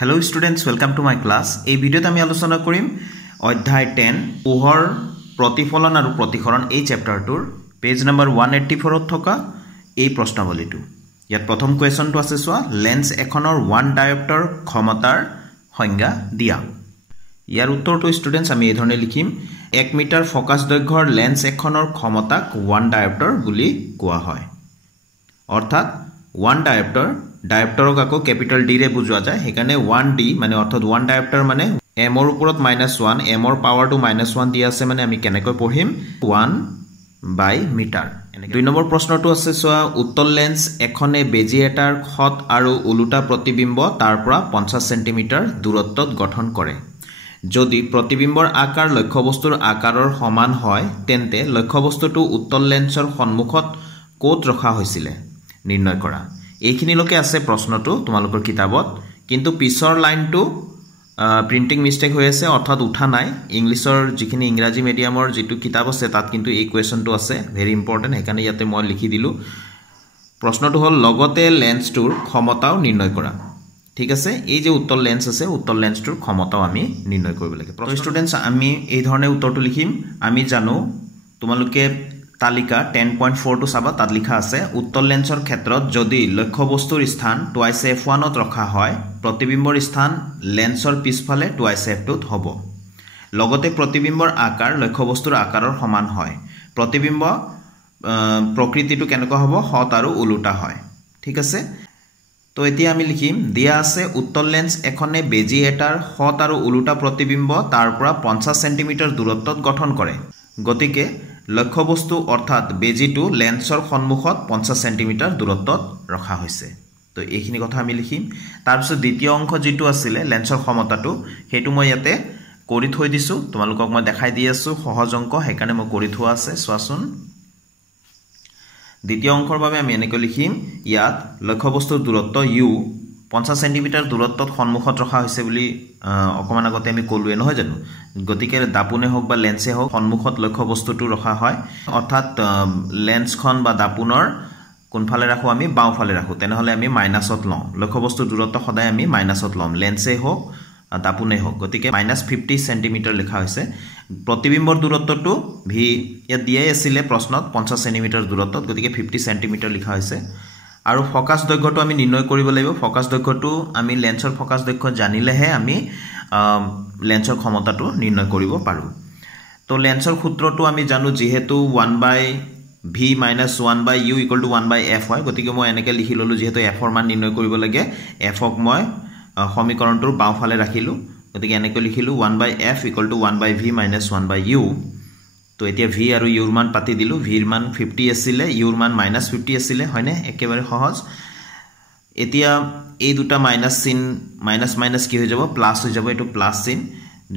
Hello students, welcome to my class. এই ভিডিওতে আমি আলোচনা কৰিম অধ্যায় 10 পোহৰ প্ৰতিফলন আৰু প্ৰতিসৰণ এই চেপ্টাৰটোৰ পেজ নম্বৰ 184 ত থকা এই প্ৰশ্নাৱলীটো। ইয়াত প্ৰথম কোৱেশ্যনটো আছে সোৱা লেন্স এখনৰ 1 ডায়োপ্টাৰ ক্ষমতাৰ সংজ্ঞা দিয়া। ইয়াৰ উত্তৰটো স্টুডেন্টস আমি এই ধৰণে লিখিম 1 মিটাৰ ফোকাস দৈৰ্ঘ্যৰ লেন্স এখনৰ ক্ষমতাক 1 ডায়োপ্টাৰ বুলি কোৱা হয়। অৰ্থাৎ 1 ডায়োপ্টাৰ ডায়োপ্টাৰক আকৌ ক্যাপিটাল ডি ৰে বুজোৱা যায় হেকাৰণে 1d মানে অৰ্থাৎ 1 ডায়োপ্টাৰ মানে m ৰ ওপৰত -1 m ৰ পাৱাৰটো -1 দিয়া আছে মানে আমি কেনেকৈ পঢ়িম 1 মিটাৰ। দুই নম্বৰ প্ৰশ্নটো আছে সোৱা উত্তল লেন্স এখনে বেজি এটাৰ খত আৰু উলুটা প্ৰতিবিম্ব তাৰ পৰা 50 সেন্টিমিটাৰ দূৰত্বত গঠন কৰে। যদি প্ৰতিবিম্বৰ আকাৰ লক্ষ্যবস্তুৰ আকাৰৰ সমান হয় তেন্তে লক্ষ্যবস্তুটো উত্তল লেন্সৰ সন্মুখত কোত ৰখা হৈছিল নিৰ্ণয় কৰা। এইখিনিলৈকে আছে প্ৰশ্নটো তোমালোকৰ কিতাপত কিন্তু পিছৰ লাইনটো প্ৰিন্টিং মিস্টেক হৈ আছে অৰ্থাৎ উঠা নাই ইংলিছৰ যিখিনি ইংৰাজী মিডিয়ামৰ যেটো কিতাপ আছে তাত কিন্তু এই কোৱেশ্যনটো আছে ভেৰি ইম্পৰ্টেন্ট হেকাৰণে ইয়াতে মই লিখি দিলো। প্ৰশ্নটো হল লগতে লেন্সটোৰ ক্ষমতাও নিৰ্ণয় কৰা। ঠিক আছে এই যে উত্তল লেন্স আছে উত্তল লেন্সটোৰ ক্ষমতাও আমি নিৰ্ণয় কৰিব লাগে। স্টুডেন্টস আমি এই ধৰণে উত্তৰটো লিখিম আমি জানো তোমালোকে তালিকা 10.4 টো চাবা তাত লিখা আছে উত্তল লেন্সৰ ক্ষেত্ৰত যদি লক্ষ্যবস্তুৰ স্থান টুৱাইস f1 ত ৰখা হয় প্ৰতিবিম্বৰ স্থান লেন্সৰ পিছফালে টুৱাইস f2 ত হ'ব। লগতে প্ৰতিবিম্বৰ আকাৰ লক্ষ্যবস্তুৰ আকাৰৰ সমান হয়। প্ৰতিবিম্ব প্ৰকৃতিটো কেনেকুৱা হ'ব হত আৰু উলুটা হয়। ঠিক আছে তো এতিয়া আমি লিখিম দিয়া আছে উত্তল লেন্স এখনে বেজি এটাৰ হত আৰু উলুটা প্ৰতিবিম্ব তাৰ পৰা 50 সেন্টিমিটাৰ দূৰত্বত গঠন কৰে। গতিকে লক্ষ্যবস্তু অৰ্থাৎ বেজিটো লেন্সৰ সন্মুখত 50 সেন্টিমিটাৰ দূৰত্বত ৰখা হৈছে। তো এইখিনি কথা আমি লিখিম। তাৰপিছত দ্বিতীয় অংশ যেটো আছিল লেন্সৰ ক্ষমতাটো হেতু মই ইয়াতে কৰি থৈ দিছো তোমালোকক মই দেখাই দি আছো সহজ অংক হেকাৰণে মই কৰি থোৱা আছে সোৱাচোন। দ্বিতীয় অংকৰ বাবে আমি এনেকৈ লিখিম ইয়াত লক্ষ্যবস্তুৰ দূৰত্ব u 50 সেন্টিমিটাৰ দূৰত্বত সন্মুখত ৰখা হৈছে বুলি অকমান আগতে আমি কলুৱে নহয় জানো। গতিকে দাপুনে হোক বা লেন্সে হোক সন্মুখত লক্ষ্যবস্তুটো ৰখা হয় অৰ্থাৎ লেন্সখন বা দাপুনৰ কোনফালে ৰাখো আমি বাওফালে ৰাখো তেনেহলে আমি মাইনাসত লওঁ লক্ষ্যবস্তুৰ দূৰত্ব সদায় আমি মাইনাসত লম লেন্সে হোক দাপুনে হোক। গতিকে -50 সেন্টিমিটাৰ লিখা হৈছে। প্ৰতিবিম্বৰ দূৰত্বটো v ইয়াত দিয়াই আছিল প্ৰশ্নত 50 সেন্টিমিটাৰ দূৰত্বত গতিকে 50 সেন্টিমিটাৰ লিখা হৈছে। আৰু ফোকাস দৈৰ্ঘ্যটো আমি নিৰ্ণয় কৰিব লাগিব। ফোকাস দৈৰ্ঘ্যটো আমি লেন্সৰ ফোকাস দৈৰ্ঘ্য জানিলেহে আমি লেন্সৰ ক্ষমতাটো নিৰ্ণয় কৰিব পাৰো। তো লেন্সৰ সূত্ৰটো আমি জানো যেহেতু 1/v - 1/u = 1/f হয় গতিকে মই এনেকৈ লিখি ললো যেহেতু f ৰ মান নিৰ্ণয় কৰিব লাগে f ক মই সমীকৰণটোৰ বাওফালে ৰাখিলো গতিকে এনেকৈ লিখিলো 1/f = 1/v - 1/u। তো এতিয়া v আৰু u ৰ মান পাতি দিলো v ৰ মান 50 আছিল u ৰ মান -50 আছিল হয়নে একেবাৰে সহজ। এতিয়া এই দুটা মাইনাস চিন মাইনাস কি হৈ যাব প্লাস হৈ যাব এটো প্লাস চিন।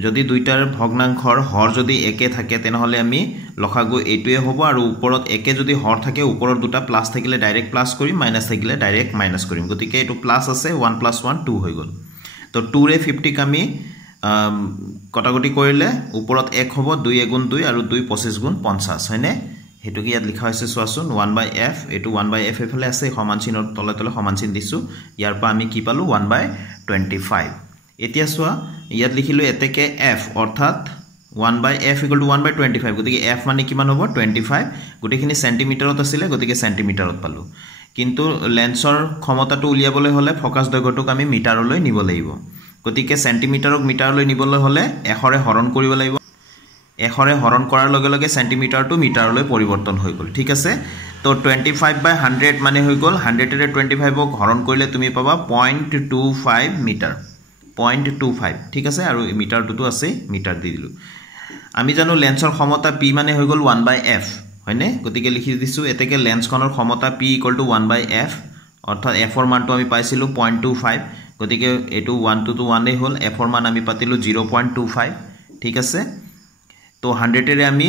যদি দুইটাৰ ভগ্নাংশৰ হৰ যদি একে থাকে তেনেহলে আমি লসাগু এইটোৱে হ'ব আৰু ওপৰত একে যদি হৰ থাকে ওপৰৰ দুটা প্লাস থাকিলে ডাইৰেক্ট প্লাস কৰিম মাইনাস থাকিলে ডাইৰেক্ট মাইনাস কৰিম গতিকে এটো প্লাস আছে 1 + 1 2 হৈ গল। তো 2 ৰে 50 কামি কটাকটি কৰিলে ওপৰত 1 হ'ব 2 × 2 আৰু 2 25 × 50 হয়নে হেতু কি ইয়াত লিখা হৈছে সোৱাচোন 1/f এটো 1/f এফালে আছে সমান চিনৰ তলে তলে সমান চিন দিছো ইয়াৰ পৰা আমি কি পালো 1/25। এতিয়া সোৱা ইয়াত লিখিলো এতেকে f অৰ্থাৎ 1/f = 1/25 গতিকে f মানে কিমান হ'ব 25 গটিখিনি সেন্টিমিটাৰত আছিল গতিকে সেন্টিমিটাৰত পালো। কিন্তু লেন্সৰ ক্ষমতাটো উলিয়াবলৈ হলে ফোকাস দৈৰ্ঘ্যটোক আমি মিটাৰলৈ নিব লাগিব গতিকে সেন্টিমিটাৰক মিটাৰলৈ নিবলৈ হলে 1 ৰে হৰণ কৰিব লাগিব 1 ৰে হৰণ কৰাৰ লগে লগে সেন্টিমিটাৰটো মিটাৰলৈ পৰিৱৰ্তন হৈ গল। ঠিক আছে তো 25/100 মানে হৈ গল 100 ৰে 25 ক হৰণ কৰিলে তুমি পাবা 0.25 মিটাৰ 0.25 ঠিক আছে আৰু মিটাৰটো আছে মিটাৰ দি দিলো। আমি জানো লেন্সৰ ক্ষমতা p মানে হৈ গল 1/f হয়নে গতিকে লিখি দিছো এতেকে লেন্সখনৰ ক্ষমতা p = 1/f অৰ্থাৎ f ৰ মানটো আমি পাইছিলো 0.25 গতিকে এটো 1 to 1 এ হল f ৰ মান আমি পাতিলো 0.25 ঠিক আছে। তো 100 ৰে আমি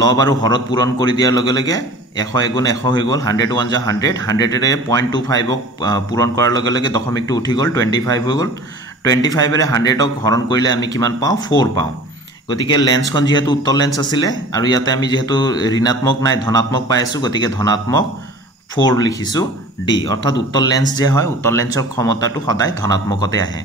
লব আৰু হৰত পূৰণ কৰি দিয়াৰ লগে লগে 100 × 100 হৈ গল 100 * 1 = 100 100 ৰে 0.25 ক পূৰণ কৰাৰ লগে লগে দশমিকটো উঠি গল 25 হৈ গল 25 ৰে 100 ক হৰণ কৰিলে আমি কিমান পাও 4 পাও। গতিকে লেন্সখন যেহেতু উত্তল লেন্স আছিল আৰু ইয়াতে আমি যেহেতু ঋণাত্মক নাই ধনাত্মক পাই আছো গতিকে ধনাত্মক 4 লিখিছো d অৰ্থাৎ উত্তল লেন্স যে হয় উত্তল লেন্সৰ ক্ষমতাটো সদায় ধনাত্মকতে আহে।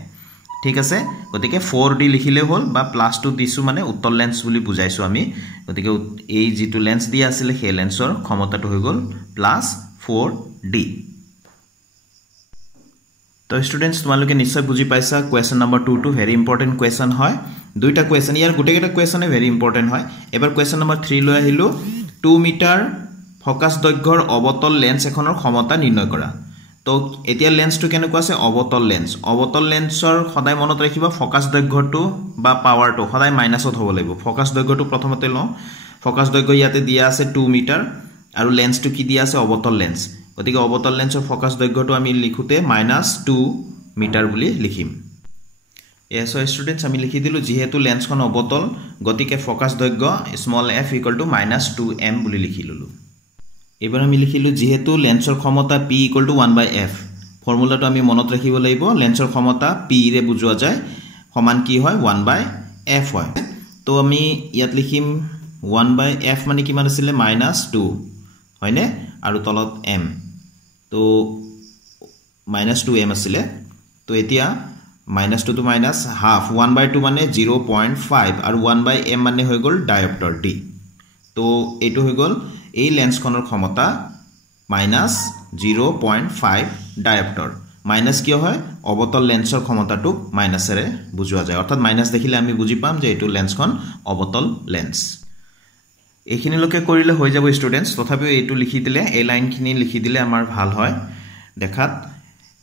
ঠিক আছে গতিকে 4D লিখিলে হল বা +2 দিছো মানে উত্তল লেন্স বুলি বুজাইছো আমি গতিকে এই যেটো লেন্স দিয়া আছিল সেই লেন্সৰ ক্ষমতাটো হৈ গল +4D তো স্টুডেন্টস তোমালোকে নিশ্চয় বুজি পাইছা question number 2 two very important question হয় দুইটা কোৱেশ্চন ইয়াৰ গুটেকেটা কোৱেশ্চনে ভেৰি ইম্পৰ্টেন্ট হয় এবাৰ কোৱেশ্চন নম্বৰ 3 লৈ আহিলো 2 মিটাৰ ফোকাস দৈৰ্ঘ্যৰ অবতল লেন্স এখনৰ ক্ষমতা নিৰ্ণয় কৰা তো এতিয়া লেন্সটো কেনেকুৱা আছে অবতল লেন্সৰ সদায় মনত ৰাখিবা ফোকাস দৈৰ্ঘ্যটো বা পাৱাৰটো সদায় মাইনাসত হ'ব লাগিব ফোকাস দৈৰ্ঘ্যটো প্ৰথমতে লওঁ ফোকাস দৈৰ্ঘ্য ইয়াতে দিয়া আছে 2 মিটাৰ আৰু লেন্সটো কি দিয়া আছে অবতল লেন্স গতিকে অবতল লেন্সৰ ফোকাস দৈৰ্ঘ্যটো আমি লিখোতে -2 মিটাৰ বুলি লিখিম এসো স্টুডেন্টস আমি লিখি দিলো যেহেতু লেন্সখন অবতল গতিকে ফোকাস দৈৰ্ঘ্য f = -2m বুলি লিখি ললো এবাৰ আমি লিখিলো যেহেতু লেন্সৰ ক্ষমতা p = 1/f ফৰ্মুলাটো আমি মনত ৰাখিব লাগিব লেন্সৰ ক্ষমতা p ৰে বুজোৱা যায় সমান কি হয় 1/f হয় তো আমি ইয়াত লিখিম 1/f মানে কিমান আছিল -2 হয়নে আৰু তলত m তো -2m আছিল তো এতিয়া -2 to -half 1/2 মানে 0.5 আৰু 1/m মানে হৈ গল ডায়োপ্টাৰ d তো এটো হৈ গল এই লেন্সখনৰ ক্ষমতা -0.5 ডায়োপ্টাৰ মাইনাস কিয় হয় অবতল লেন্সৰ ক্ষমতাটো মাইনাসেৰে বুজোৱা যায় অৰ্থাৎ মাইনাস দেখিলে আমি বুজি পাম যে এটো লেন্সখন অবতল লেন্স এইখিনি লকে কৰিলে হৈ যাব স্টুডেন্টস তথাপিও এটো লিখি দিলে এই লাইনখিনি লিখি দিলে আমাৰ ভাল হয় দেখাত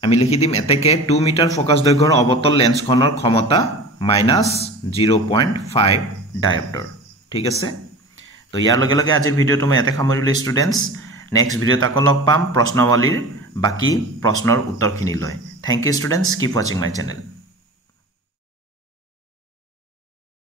আমি লিখি দিম এতেকে 2 মিটাৰ ফোকাস দৈৰ্ঘ্যৰ অবতল লেন্সখনৰ ক্ষমতা -0.5 ডায়োপ্টাৰ ঠিক আছে তো ইয়াৰ লগে লগে আজিৰ ভিডিওটো মই এতে সামৰিলো স্টুডেন্টস নেক্সট ভিডিওত আকৌ লগ পাম প্ৰশ্নাৱলীৰ বাকি প্ৰশ্নৰ উত্তৰখিনি লৈ thank you students keep watching my channel